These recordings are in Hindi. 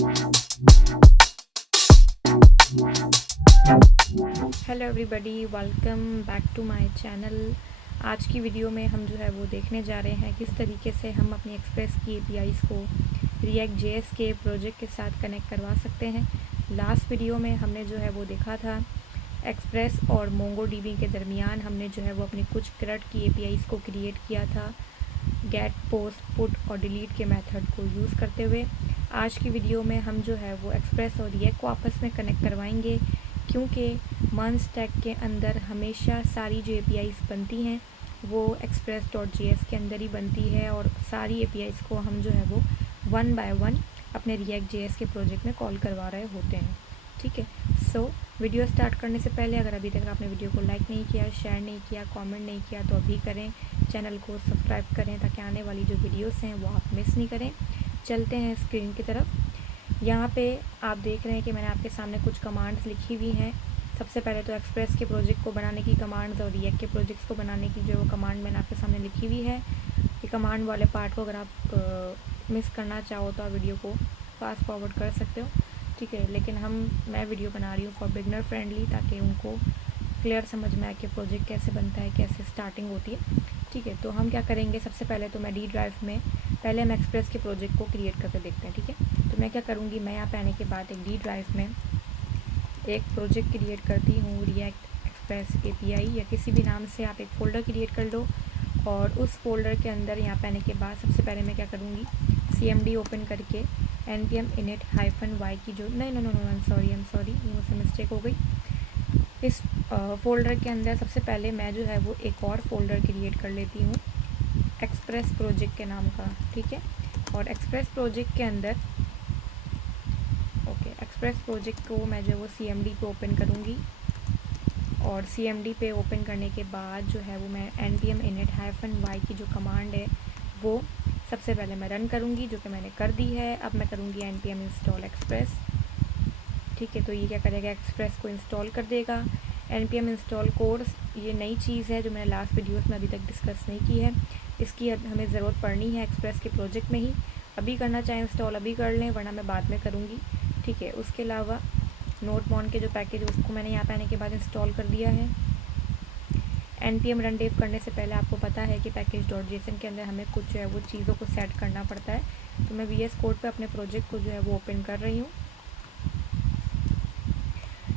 Hello everybody, welcome back to my channel. आज की वीडियो में हम जो है वो देखने जा रहे हैं किस तरीके से हम अपनी एक्सप्रेस की एपीआईज़ को रिएक्ट जेएस के प्रोजेक्ट के साथ कनेक्ट करवा सकते हैं। लास्ट वीडियो में हमने जो है वो देखा था एक्सप्रेस और मोंगोडीबी के दरमियान हमने जो है वो अपनी कुछ CRUD की एपीआईज़ को क्रिएट किया था गेट, पोस्ट, पुट और डिलीट के मेथड को यूज़ करते हुए। आज की वीडियो में हम जो है वो एक्सप्रेस और रिएक्ट को आपस में कनेक्ट करवाएंगे, क्योंकि मन स्टैक के अंदर हमेशा सारी जो एपीआईज़ बनती हैं वो express.js के अंदर ही बनती है और सारी एपीआईज़ को हम जो है वो वन बाय वन अपने रिएक्ट जेएस के प्रोजेक्ट में कॉल करवा रहे होते हैं। ठीक है, सो वीडियो स्टार्ट करने से पहले अगर अभी तक आपने वीडियो को लाइक नहीं किया, शेयर नहीं किया, कमेंट नहीं किया तो अभी करें। चैनल को सब्सक्राइब करें ताकि आने वाली जो वीडियोस हैं वो आप मिस नहीं करें। चलते हैं स्क्रीन की तरफ। यहाँ पे आप देख रहे हैं कि मैंने आपके सामने कुछ कमांड्स लिखी हुई हैं। सबसे पहले तो एक्सप्रेस के प्रोजेक्ट को बनाने की कमांड्स और रिएक्ट के प्रोजेक्ट्स को बनाने की जो कमांड मैंने आपके सामने लिखी हुई है। ये कमांड वाले पार्ट को अगर आप मिस करना चाहो तो आप वीडियो को फास्ट फॉरवर्ड कर सकते हो। ठीक है, लेकिन मैं वीडियो बना रही हूँ फॉर बिगनर फ्रेंडली, ताकि उनको क्लियर समझ में आए कि प्रोजेक्ट कैसे बनता है, कैसे स्टार्टिंग होती है। ठीक है, तो हम क्या करेंगे, सबसे पहले तो मैं डी ड्राइव में पहले हम एक्सप्रेस के प्रोजेक्ट को क्रिएट करके देखते हैं। ठीक है, तो मैं क्या करूँगी, मैं यहाँ पे आने के बाद एक डी ड्राइव में एक प्रोजेक्ट क्रिएट करती हूँ रिएक्ट एक्सप्रेस एपीआई, या किसी भी नाम से आप एक फ़ोल्डर क्रिएट कर लो। और उस फोल्डर के अंदर यहाँ पे आने के बाद सबसे पहले मैं क्या करूँगी, cmd ओपन करके npm init -y की जो नहीं सॉरी ये मुझसे मिस्टेक हो गई। इस फोल्डर के अंदर सबसे पहले मैं जो है वो एक और फोल्डर क्रिएट कर लेती हूँ एक्सप्रेस प्रोजेक्ट के नाम का। ठीक है, और एक्सप्रेस प्रोजेक्ट के अंदर एक्सप्रेस प्रोजेक्ट को मैं जो वो cmd पे ओपन करूँगी, और cmd पे ओपन करने के बाद जो है वो मैं npm init -y की जो कमांड है वो सबसे पहले मैं रन करूँगी, जो कि मैंने कर दी है। अब मैं करूँगी npm install express। ठीक है, तो ये क्या करेगा, एक्सप्रेस को इंस्टॉल कर देगा। npm इंस्टॉल कोर्स ये नई चीज़ है जो मैंने लास्ट वीडियोस में अभी तक डिस्कस नहीं की है। इसकी हमें ज़रूरत पड़नी है एक्सप्रेस के प्रोजेक्ट में ही। अभी करना चाहें इंस्टॉल अभी कर लें, वरना मैं बाद में करूँगी। ठीक है, उसके अलावा नोटमॉन के जो पैकेज उसको मैंने यहाँ पे आने के बाद इंस्टॉल कर दिया है। npm रन डेव करने से पहले आपको पता है कि पैकेज.json के अंदर हमें कुछ जो है वो चीज़ों को सेट करना पड़ता है। तो मैं VS कोड पे अपने प्रोजेक्ट को जो है वो ओपन कर रही हूँ।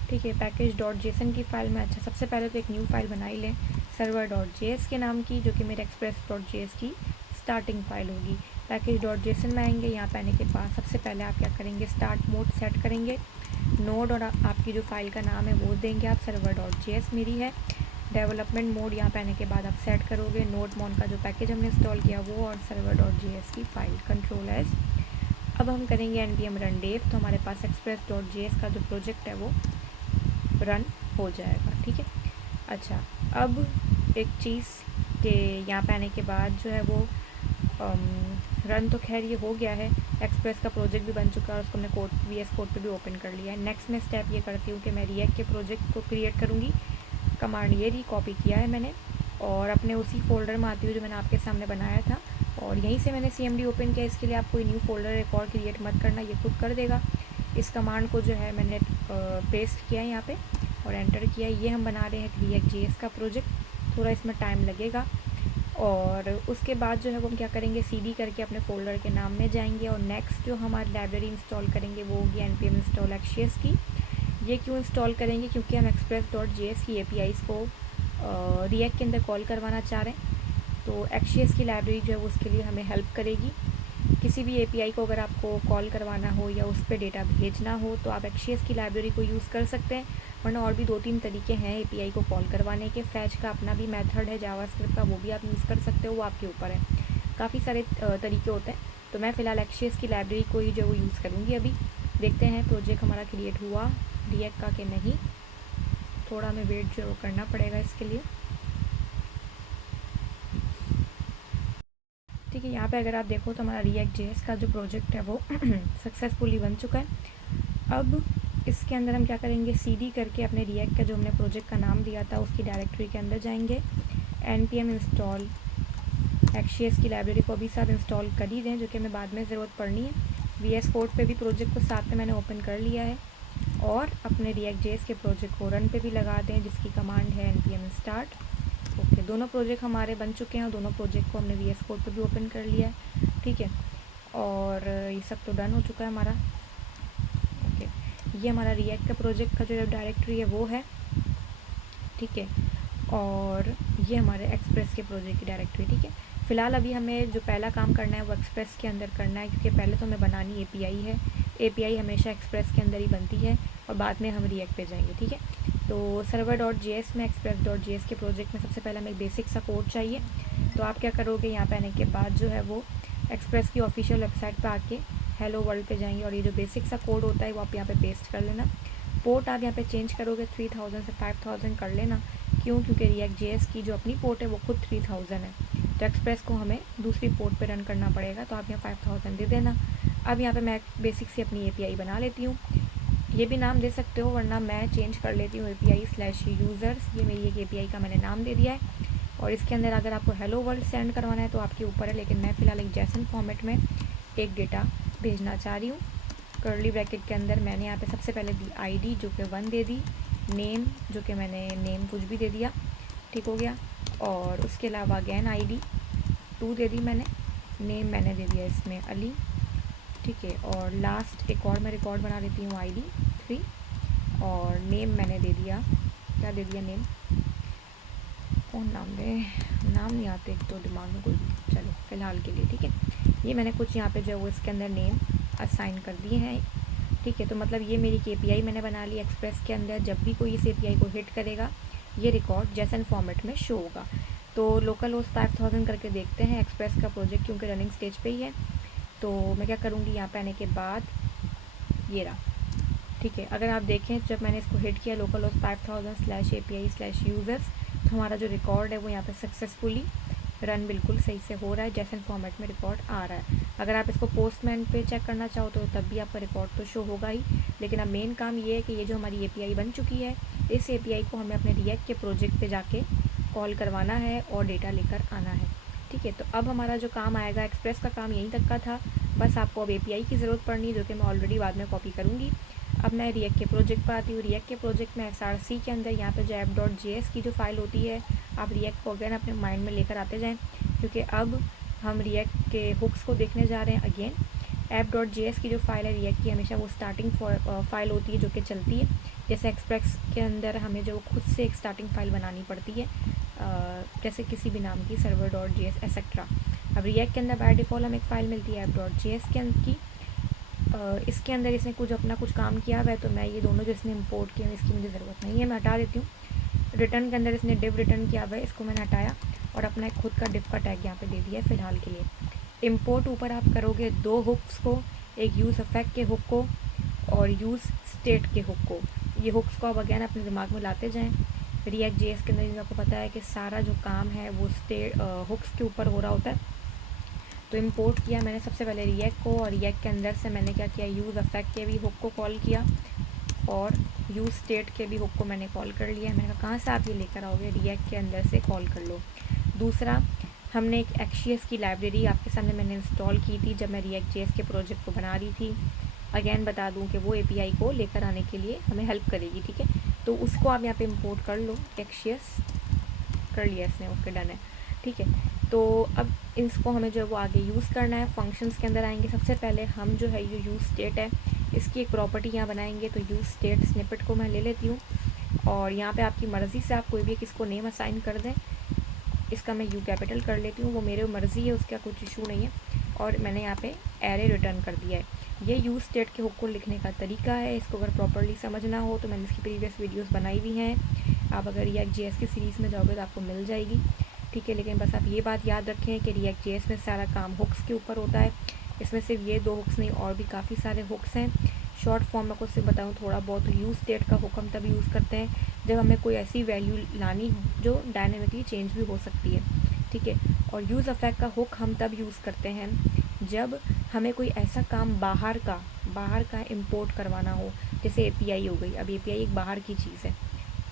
ठीक है, पैकेज.json की फ़ाइल में सबसे पहले तो एक न्यू फाइल बना ही लें server.js के नाम की, जो कि मेरे express.js की स्टार्टिंग फ़ाइल होगी। पैकेज.json में आएंगे, यहाँ पे आने के बाद सबसे पहले आप क्या करेंगे, स्टार्ट मोड सेट करेंगे। नोड और आपकी जो फाइल का नाम है वो देंगे आप, server.js मेरी है। डेवलपमेंट मोड यहाँ पे आने के बाद आप सेट करोगे नोटमॉन का जो पैकेज हमने इंस्टॉल किया वो, और server.js की फ़ाइल कंट्रोल एस। अब हम करेंगे npm रन डेव, तो हमारे पास express.js का जो प्रोजेक्ट है वो रन हो जाएगा। ठीक है, अच्छा, अब एक चीज़ कि यहाँ पे आने के बाद जो है वो रन तो खैर ये हो गया है, एक्सप्रेस का प्रोजेक्ट भी बन चुका है और उसको हमने VS कोड पे भी ओपन कर लिया है। नेक्स्ट मैं स्टेप ये करती हूँ कि मैं रिएक्ट के प्रोजेक्ट को क्रिएट करूँगी। कमांड ये कॉपी किया है मैंने, और अपने उसी फोल्डर में आती हूँ जो मैंने आपके सामने बनाया था, और यहीं से मैंने cmd ओपन किया। इसके लिए आप कोई न्यू फोल्डर एक और क्रिएट मत करना, ये खुद कर देगा। इस कमांड को जो है मैंने पेस्ट किया है यहाँ पे और एंटर किया। ये हम बना रहे हैं रिएक्ट जेएस का प्रोजेक्ट, थोड़ा इसमें टाइम लगेगा। और उसके बाद जो है वो हम क्या करेंगे, cd करके अपने फोल्डर के नाम में जाएंगे, और नेक्स्ट जो हमारी लाइब्रेरी इंस्टॉल करेंगे वो होगी npm install axios की। ये क्यों इंस्टॉल करेंगे, क्योंकि हम express.js की एपीआईज़ को रिएक्ट के अंदर कॉल करवाना चाह रहे हैं। तो एक्शियस की लाइब्रेरी जो है वो उसके लिए हमें हेल्प करेगी। किसी भी एपीआई को अगर आपको कॉल करवाना हो या उस पर डेटा भेजना हो तो आप एक्शियस की लाइब्रेरी को यूज़ कर सकते हैं, वरना और भी 2-3 तरीके हैं एपीआई को कॉल करवाने के। फैच का अपना भी मेथड है जावास्क्रिप्ट का, वो भी आप यूज़ कर सकते हो, वो आपके ऊपर है। काफ़ी सारे तरीके होते हैं, तो मैं फ़िलहाल एक्शियस की लाइब्रेरी को ही जो वो यूज़ करूँगी। अभी देखते हैं प्रोजेक्ट हमारा क्रिएट हुआ रिएक्ट का कि नहीं, थोड़ा हमें वेट जो करना पड़ेगा इसके लिए। ठीक है, यहाँ पे अगर आप देखो तो हमारा रिएक्ट जेएस का जो प्रोजेक्ट है वो सक्सेसफुली बन चुका है। अब इसके अंदर हम क्या करेंगे, cd करके अपने रिएक्ट का जो हमने प्रोजेक्ट का नाम दिया था उसकी डायरेक्टरी के अंदर जाएंगे। npm इंस्टॉल एक्शियस की लाइब्रेरी को अभी साथ इंस्टॉल कर ही दें, जो कि हमें बाद में ज़रूरत पड़नी है। VS कोड पे भी प्रोजेक्ट को साथ में मैंने ओपन कर लिया है और अपने React.js के प्रोजेक्ट को रन पे भी लगा दें, जिसकी कमांड है npm start। ओके, दोनों प्रोजेक्ट हमारे बन चुके हैं और दोनों प्रोजेक्ट को हमने VS कोड पे भी ओपन कर लिया है, ठीक है। और ये सब तो डन हो चुका है हमारा। ओके, ये हमारा React का प्रोजेक्ट का जो डायरेक्टरी है वो है, ठीक है। और ये हमारे एक्सप्रेस के प्रोजेक्ट की डायरेक्टरी, ठीक है। फ़िलहाल अभी हमें जो पहला काम करना है वो एक्सप्रेस के अंदर करना है, क्योंकि पहले तो हमें बनानी API है। API हमेशा एक्सप्रेस के अंदर ही बनती है और बाद में हम React पे जाएंगे, ठीक है। तो server.js में express.js के प्रोजेक्ट में सबसे पहले हमें एक बेसिक सा कोड चाहिए। तो आप क्या करोगे, यहाँ पे आने के बाद जो है वो एक्सप्रेस की ऑफिशियल वेबसाइट पे आके हेलो वर्ल्ड पे जाएंगे और ये जो बेसिक सा कोड होता है वो आप यहाँ पे पेस्ट कर लेना। पोर्ट आप यहाँ पे चेंज करोगे 3000 से 5000 कर लेना। क्यों? क्योंकि React.js की जो अपनी पोर्ट है वो खुद 3000 है, तो एक्सप्रेस को हमें दूसरी पोर्ट पे रन करना पड़ेगा, तो आप यहाँ 5000 दे देना। अब यहाँ पे मैं बेसिक से अपनी API बना लेती हूँ। ये भी नाम दे सकते हो, वरना मैं चेंज कर लेती हूँ API/users। ये मेरी एक API का मैंने नाम दे दिया है। और इसके अंदर अगर आपको हेलो वर्ल्ड सेंड करवाना है तो आपके ऊपर है, लेकिन मैं फ़िलहाल एक JSON फॉर्मेट में एक डेटा भेजना चाह रही हूँ। कर्ली ब्रैकेट के अंदर मैंने यहाँ पे सबसे पहले दी ID जो कि 1 दे दी, नेम जो कि मैंने नेम कुछ भी दे दिया, ठीक हो गया। और उसके अलावा अगेन ID 2 दे दी मैंने, नेम मैंने दे दिया इसमें अली, ठीक है। और लास्ट एक और मैं रिकॉर्ड बना लेती हूँ ID 3 और नेम मैंने दे दिया, क्या दे दिया नेम, कौन नाम दे, नाम नहीं आते एक तो दिमाग में कोई, चलो फ़िलहाल के लिए, ठीक है। ये मैंने कुछ यहाँ पे जो है वो इसके अंदर नेम असाइन कर दिए हैं, ठीक है। तो मतलब ये मेरी API मैंने बना ली एक्सप्रेस के अंदर। जब भी कोई इस API को हिट करेगा ये रिकॉर्ड JSON फॉर्मेट में शो होगा। तो लोकल होस्ट 5000 करके देखते हैं एक्सप्रेस का प्रोजेक्ट, क्योंकि रनिंग स्टेज पे ही है। तो मैं क्या करूँगी, यहाँ पे आने के बाद ये रहा, ठीक है। अगर आप देखें जब मैंने इसको हिट किया लोकल होस्ट 5000/API/users, तो हमारा जो रिकॉर्ड है वो यहाँ पे सक्सेसफुली रन बिल्कुल सही से हो रहा है, JSON फॉर्मेट में रिकॉर्ड आ रहा है। अगर आप इसको पोस्टमैन पे चेक करना चाहो तो तब भी आपका रिकॉर्ड तो शो होगा ही, लेकिन अब मेन काम ये है कि ये जो हमारी API बन चुकी है, इस API को हमें अपने React के प्रोजेक्ट पे जाके कॉल करवाना है और डेटा लेकर आना है, ठीक है। तो अब हमारा जो काम आएगा, एक्सप्रेस का काम यहीं तक का था, बस आपको अब API की ज़रूरत पड़नी है, जो कि मैं ऑलरेडी बाद में कॉपी करूँगी। अब मैं React के प्रोजेक्ट पर आती हूँ। React के प्रोजेक्ट में SRC के अंदर यहाँ पे जो app.js की जो फाइल होती है, आप React को अगेन अपने माइंड में लेकर आते जाएं, क्योंकि अब हम React के हुक्स को देखने जा रहे हैं अगेन। app.js की जो फाइल है React की, हमेशा वो स्टार्टिंग फाइल होती है जो कि चलती है। जैसे एक्सप्रेस के अंदर हमें जो खुद से एक स्टार्टिंग फाइल बनानी पड़ती है, जैसे किसी भी नाम की server.js एक्सेट्रा। अब React के अंदर बाय डिफ़ॉल्ट हमें एक फ़ाइल मिलती है app.js के अंदर की। इसके अंदर इसने कुछ अपना कुछ काम किया हुआ है, तो मैं ये दोनों जो इसने इंपोर्ट किए हैं इसकी मुझे ज़रूरत नहीं है, मैं हटा देती हूँ। रिटर्न के अंदर इसने div रिटर्न किया हुआ है, इसको मैंने हटाया और अपना एक खुद का div का टैग यहाँ पे दे दिया है फ़िलहाल के लिए। इंपोर्ट ऊपर आप करोगे 2 हुक्स को, एक यूज़ अफेक्ट के हुक को और यूज़ स्टेट के हुक को। ये हुक्स को आप अगेन अपने दिमाग में लाते जाएँ। React.js के अंदर आपको पता है कि सारा जो काम है वो हुक्स के ऊपर हो रहा होता है। तो इंपोर्ट किया मैंने सबसे पहले React को, और React के अंदर से मैंने क्या किया, यूज़ अफेक्ट के भी हुक को कॉल किया और यूज़ स्टेट के भी हुक को मैंने कॉल कर लिया। मैंने कहा कहाँ से आप ये लेकर आओगे, React के अंदर से कॉल कर लो। दूसरा, हमने एक Axios की लाइब्रेरी आपके सामने मैंने इंस्टॉल की थी जब मैं React.js के प्रोजेक्ट को बना रही थी। अगेन बता दूं कि वो API को लेकर आने के लिए हमें हेल्प करेगी, ठीक है। तो उसको आप यहाँ पे इंपोर्ट कर लो। Axios कर लिया इसने, ओके डन है, ठीक है। तो अब इसको हमें जो है वो आगे यूज़ करना है। फंक्शंस के अंदर आएंगे, सबसे पहले हम जो है ये यूज़ स्टेट है इसकी एक प्रॉपर्टी यहाँ बनाएंगे। तो यूज़ स्टेट स्निपेट को मैं ले लेती हूँ और यहाँ पे आपकी मर्ज़ी से आप कोई भी किसको नेम असाइन कर दें। इसका मैं यू कैपिटल कर लेती हूँ, वो मेरे मर्ज़ी है, उसका कुछ इशू नहीं है। और मैंने यहाँ पे एरे रिटर्न कर दिया है। ये यूज़ स्टेट के हुक को लिखने का तरीका है। इसको अगर प्रॉपर्ली समझना हो तो मैंने इसकी प्रीवियस वीडियोस बनाई हुई हैं, आप अगर React.js की सीरीज़ में जाओगे तो आपको मिल जाएगी, ठीक है। लेकिन बस आप ये बात याद रखें कि React.js में सारा काम हुक्स के ऊपर होता है। इसमें सिर्फ ये 2 हुक्स नहीं और भी काफ़ी सारे हुक्स हैं। शॉर्ट फॉर्म में कुछ से बताऊँ थोड़ा बहुत, यूज़ स्टेट का हुक हम तब यूज़ करते हैं जब हमें कोई ऐसी वैल्यू लानी हो जो डायनेमिकली चेंज भी हो सकती है, ठीक है। और यूज़ अफेक्ट का हुक हम तब यूज़ करते हैं जब हमें कोई ऐसा काम बाहर का इंपोर्ट करवाना हो, जैसे API हो गई। अब API एक बाहर की चीज़ है,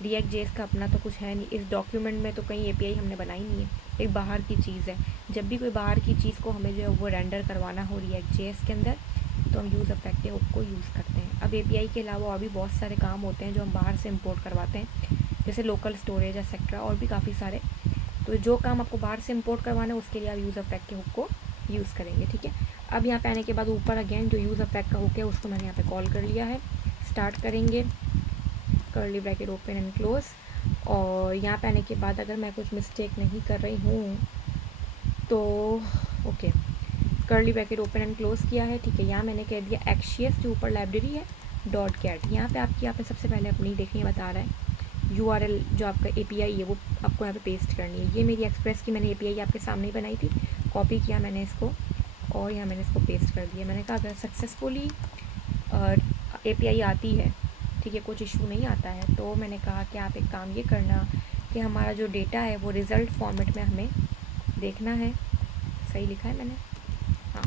React.js का अपना तो कुछ है नहीं, इस डॉक्यूमेंट में तो कहीं API हमने बनाई नहीं है, एक बाहर की चीज़ है। जब भी कोई बाहर की चीज़ को हमें जो है वो रेंडर करवाना हो React.js के अंदर, तो हम यूज़ अफेक्ट के हुक को यूज़ करते हैं। अब API के अलावा और भी बहुत सारे काम होते हैं जो हम बाहर से इम्पोर्ट करवाते हैं, जैसे लोकल स्टोरेज एक्सेट्रा, और भी काफ़ी सारे। तो जो काम आपको बाहर से इम्पोर्ट करवाना है उसके लिए आप यूज़ अफेक्ट के हुक को यूज़ करेंगे, ठीक है। अब यहाँ पे आने के बाद ऊपर अगेन जो यूज़ अफेक्ट का हुक है उसको मैंने यहाँ पे कॉल कर लिया है। स्टार्ट करेंगे, curly bracket open and close, और यहाँ पे आने के बाद अगर मैं कुछ मिस्टेक नहीं कर रही हूँ तो okay, curly bracket open and close किया है, ठीक है। यहाँ मैंने कह दिया एक्शियस जो ऊपर लाइब्रेरी है डॉट कैट। यहाँ पे आपकी यहाँ पे सबसे पहले अपनी देखिए बता रहा है URL जो आपका API है वो आपको यहाँ पे पेस्ट करनी है। ये मेरी एक्सप्रेस की मैंने API आपके सामने ही बनाई थी, कॉपी किया मैंने इसको और यहाँ मैंने इसको पेस्ट कर दिया। मैंने कहा अगर सक्सेसफुली API आती है, ठीक है, कुछ इशू नहीं आता है, तो मैंने कहा कि आप एक काम ये करना कि हमारा जो डेटा है वो रिज़ल्ट फॉर्मेट में हमें देखना है। सही लिखा है मैंने? हाँ,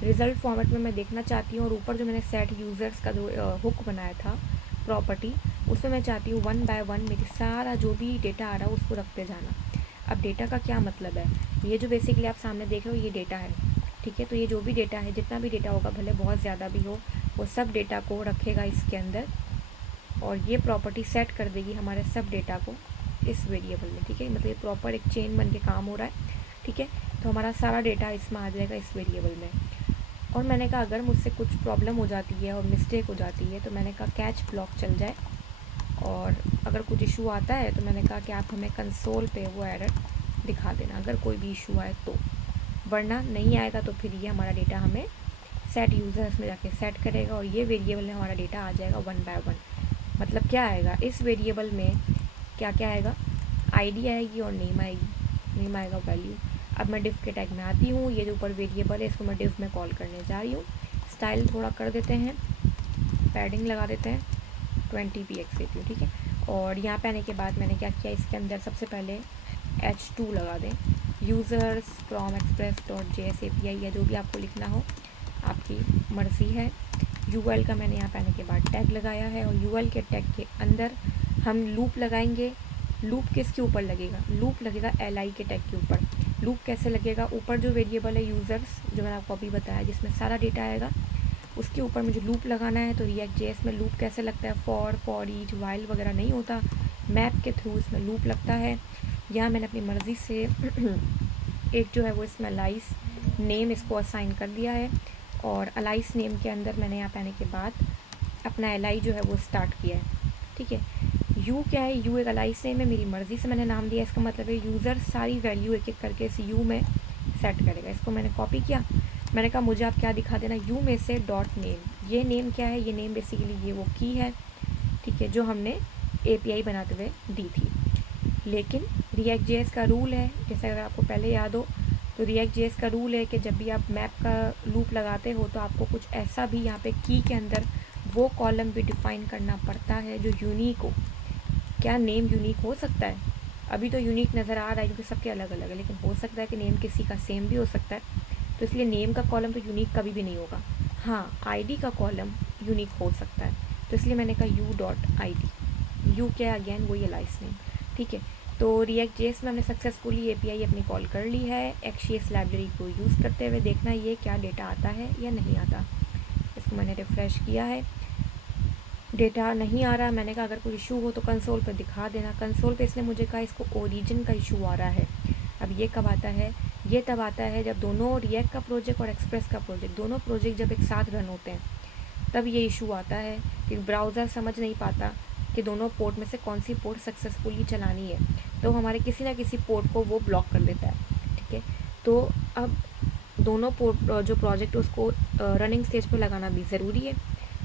रिज़ल्ट फॉर्मेट में मैं देखना चाहती हूँ। और ऊपर जो मैंने सेट यूज़र्स का जो हुक बनाया था प्रॉपर्टी, उसमें मैं चाहती हूँ 1 बाय 1 मेरी सारा जो भी डेटा आ रहा है उसको रखते जाना। अब डेटा का क्या मतलब है, ये जो बेसिकली आप सामने देख रहे हो ये डेटा है, ठीक है। तो ये जो भी डेटा है, जितना भी डेटा होगा, भले बहुत ज़्यादा भी हो, वो सब डेटा को रखेगा इसके अंदर, और ये प्रॉपर्टी सेट कर देगी हमारे सब डेटा को इस वेरिएबल में, ठीक है। मतलब ये प्रॉपर एक चेन बन के काम हो रहा है, ठीक है। तो हमारा सारा डेटा इसमें आ जाएगा इस वेरिएबल में। और मैंने कहा अगर मुझसे कुछ प्रॉब्लम हो जाती है और मिस्टेक हो जाती है तो मैंने कहा कैच ब्लॉक चल जाए, और अगर कुछ इशू आता है तो मैंने कहा कि आप हमें कंसोल पे वो एरर दिखा देना अगर कोई भी इशू आए तो, वरना नहीं आएगा तो फिर ये हमारा डेटा हमें सेट यूज़र्स में जाके सेट करेगा और ये वेरिएबल में हमारा डेटा आ जाएगा 1 बाय 1। मतलब क्या आएगा इस वेरिएबल में, क्या क्या आएगा, ID आएगी और नेम आएगी, नेम आएगा वैल्यू। अब मैं डिफ के टैग में आती हूँ, ये जो ऊपर वेरिएबल है इसको मैं डिफ में कॉल करने जा रही हूँ। स्टाइल थोड़ा कर देते हैं, पैडिंग लगा देते हैं, 20 px देती हूँ, ठीक है। और यहाँ पे आने के बाद मैंने क्या किया, इसके अंदर सबसे पहले h2 लगा दें, users from express dot JS API, या जो भी आपको लिखना हो आपकी मर्ज़ी है। UL का मैंने यहाँ पे आने के बाद टैग लगाया है, और UL के टैग के अंदर हम लूप लगाएंगे। लूप किसके ऊपर लगेगा, लूप लगेगा LI के टैग के ऊपर। लूप कैसे लगेगा, ऊपर जो वेरिएबल है यूज़र्स जो मैंने आपको अभी बताया जिसमें सारा डेटा आएगा, उसके ऊपर मुझे लूप लगाना है। तो React.js में लूप कैसे लगता है, फॉर ईच वाइल वगैरह नहीं होता, मैप के थ्रू इसमें लूप लगता है। यहाँ मैंने अपनी मर्ज़ी से एक जो है वो इसमें अलाइस नेम इसको असाइन कर दिया है, और अलाइस नेम के अंदर मैंने यहाँ पे आने के बाद अपना LI जो है वो स्टार्ट किया है, ठीक है। U क्या है, U एक अलाइस नेम है, मेरी मर्ज़ी से मैंने नाम दिया। इसका मतलब है यूज़र सारी वैल्यू एक एक करके इस U में सेट करेगा। इसको मैंने कॉपी किया, मैंने कहा मुझे आप क्या दिखा देना, U में से डॉट नेम। ये नेम क्या है, ये नेम बेसिकली ये वो की है, ठीक है, जो हमने API बनाते हुए दी थी। लेकिन React.js का रूल है, जैसे अगर आपको पहले याद हो तो React.js का रूल है कि जब भी आप मैप का लूप लगाते हो तो आपको कुछ ऐसा भी यहाँ पे की के अंदर वो कॉलम भी डिफ़ाइन करना पड़ता है जो यूनिक हो। क्या नेम यूनिक हो सकता है, अभी तो यूनिक नज़र आ रहा है क्योंकि सबके अलग अलग है, लेकिन हो सकता है कि नेम किसी का सेम भी हो सकता है। तो इसलिए नेम का कॉलम तो यूनिक कभी भी नहीं होगा। हाँ, ID का कॉलम यूनिक हो सकता है, तो इसलिए मैंने कहा U.id। U क्या है, अगेन वही अलाइस नेम, ठीक है। तो React.js में हमने सक्सेसफुली API अपनी कॉल कर ली है एक्शियस लाइब्रेरी को यूज़ करते हुए। देखना ये क्या डेटा आता है या नहीं आता। इसको मैंने रिफ़्रेश किया है, डेटा नहीं आ रहा। मैंने कहा अगर कोई इशू हो तो कंसोल पर दिखा देना। कंसोल पे इसने मुझे कहा इसको ओरिजिन का इशू आ रहा है। अब ये कब आता है, ये तब आता है जब दोनों रिएक्ट का प्रोजेक्ट और एक्सप्रेस का प्रोजेक्ट, दोनों प्रोजेक्ट जब एक साथ रन होते हैं तब ये इशू आता है कि ब्राउज़र समझ नहीं पाता कि दोनों पोर्ट में से कौन सी पोर्ट सक्सेसफुली चलानी है, तो हमारे किसी ना किसी पोर्ट को वो ब्लॉक कर देता है, ठीक है। तो अब दोनों पोर्ट जो प्रोजेक्ट उसको रनिंग स्टेज पर लगाना भी ज़रूरी है,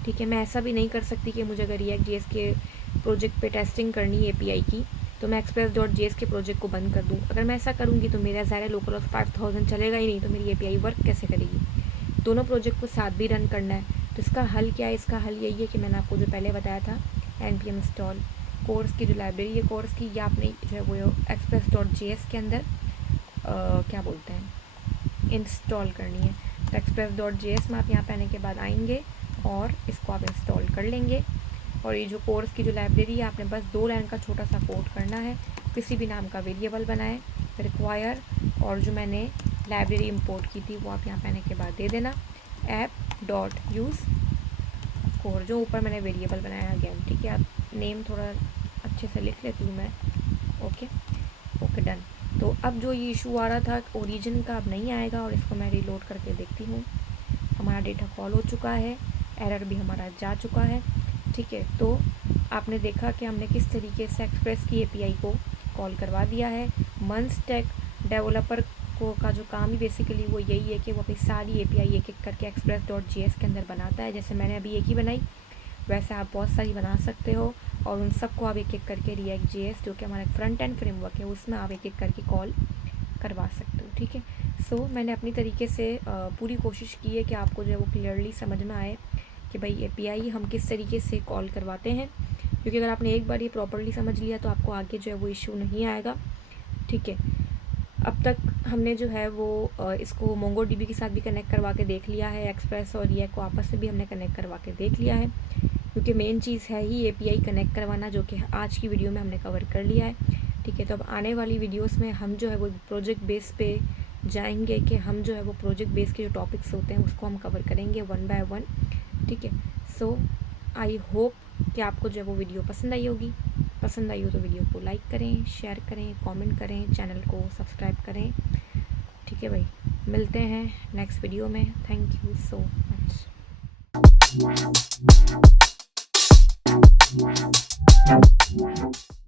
ठीक है। मैं ऐसा भी नहीं कर सकती कि मुझे अगर React.js के प्रोजेक्ट पे टेस्टिंग करनी है API की तो मैं express.js के प्रोजेक्ट को बंद कर दूँ। अगर मैं ऐसा करूँगी तो मेरा ज़ाहिर लोकल ऑफ 5000 चलेगा ही नहीं, तो मेरी API वर्क कैसे करेगी। दोनों प्रोजेक्ट को साथ भी रन करना है, तो इसका हल क्या है, इसका हल यही है कि मैंने आपको जो पहले बताया था npm install कोर्स की जो लाइब्रेरी है कोर्स की, या आपने जो है वो express.js के अंदर क्या बोलते हैं इंस्टॉल करनी है। तो express.js में आप यहाँ पे आने के बाद आएंगे और इसको आप इंस्टॉल कर लेंगे। और ये जो कोर्स की जो लाइब्रेरी है आपने बस 2 लाइन का छोटा सा कोड करना है, किसी भी नाम का वेरिएबल बनाएं, रिक्वायर, और जो मैंने लाइब्रेरी इंपोर्ट की थी वो आप यहाँ पे आने के बाद दे देना। ऐप डॉट यूज़ कोर, जो ऊपर मैंने वेरिएबल बनाया अगेन, ठीक है। आप नेम थोड़ा अच्छे से लिख लेती हूँ मैं। Okay okay done. तो अब जो ये इशू आ रहा था ओरिजिन का, अब नहीं आएगा। और इसको मैं रीलोड करके देखती हूँ। हमारा डेटा कॉल हो चुका है, एरर भी हमारा जा चुका है, ठीक है। तो आपने देखा कि हमने किस तरीके से एक्सप्रेस की एपीआई को कॉल करवा दिया है। मंस्टैक डेवलपर को का जो काम ही बेसिकली वो यही है कि वो अपनी सारी एपीआई एक एक करके express.js के अंदर बनाता है। जैसे मैंने अभी एक ही बनाई, वैसे आप बहुत सारी बना सकते हो और उन सबको आप एक एक करके React.js जो कि हमारा फ्रंट एंड फ्रेमवर्क है उसमें आप एक एक करके कॉल करवा सकते हो, ठीक है। सो मैंने अपनी तरीके से पूरी कोशिश की है कि आपको जो है वो क्लियरली समझ में आए कि भाई एपीआई हम किस तरीके से कॉल करवाते हैं, क्योंकि अगर आपने एक बार ये प्रॉपर्ली समझ लिया तो आपको आगे जो है वो इशू नहीं आएगा, ठीक है। अब तक हमने जो है वो इसको मोंगोडीबी के साथ भी कनेक्ट करवा के देख लिया है, एक्सप्रेस और रिएक्ट को आपस में भी हमने कनेक्ट करवा के देख लिया है, क्योंकि मेन चीज़ है ही एपीआई कनेक्ट करवाना, जो कि आज की वीडियो में हमने कवर कर लिया है, ठीक है। तो अब आने वाली वीडियोस में हम जो है वो प्रोजेक्ट बेस पे जाएंगे कि हम जो है वो प्रोजेक्ट बेस के जो टॉपिक्स होते हैं उसको हम कवर करेंगे 1 बाय 1, ठीक है। सो आई होप कि आपको जो है वो वीडियो पसंद आई होगी। पसंद आई हो तो वीडियो को लाइक करें, शेयर करें, कमेंट करें, चैनल को सब्सक्राइब करें, ठीक है भाई। मिलते हैं नेक्स्ट वीडियो में। Thank you so much.